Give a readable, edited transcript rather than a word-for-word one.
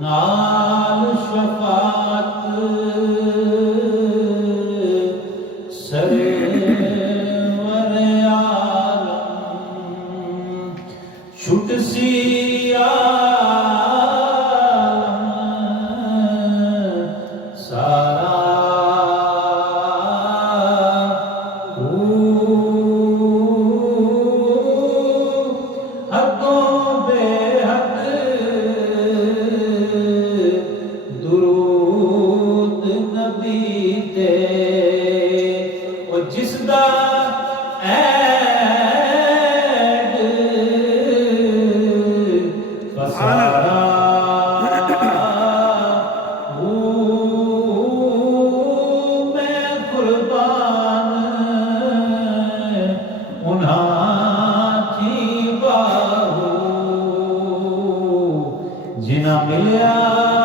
नाल शफात सरवर आलम छुटसी आलम सारा हदों बेहद दुरूद नबी ते ओ जिसदा ऐड फसारा मैं कुर्बान उन्हां थी बाहू जिना मिलिया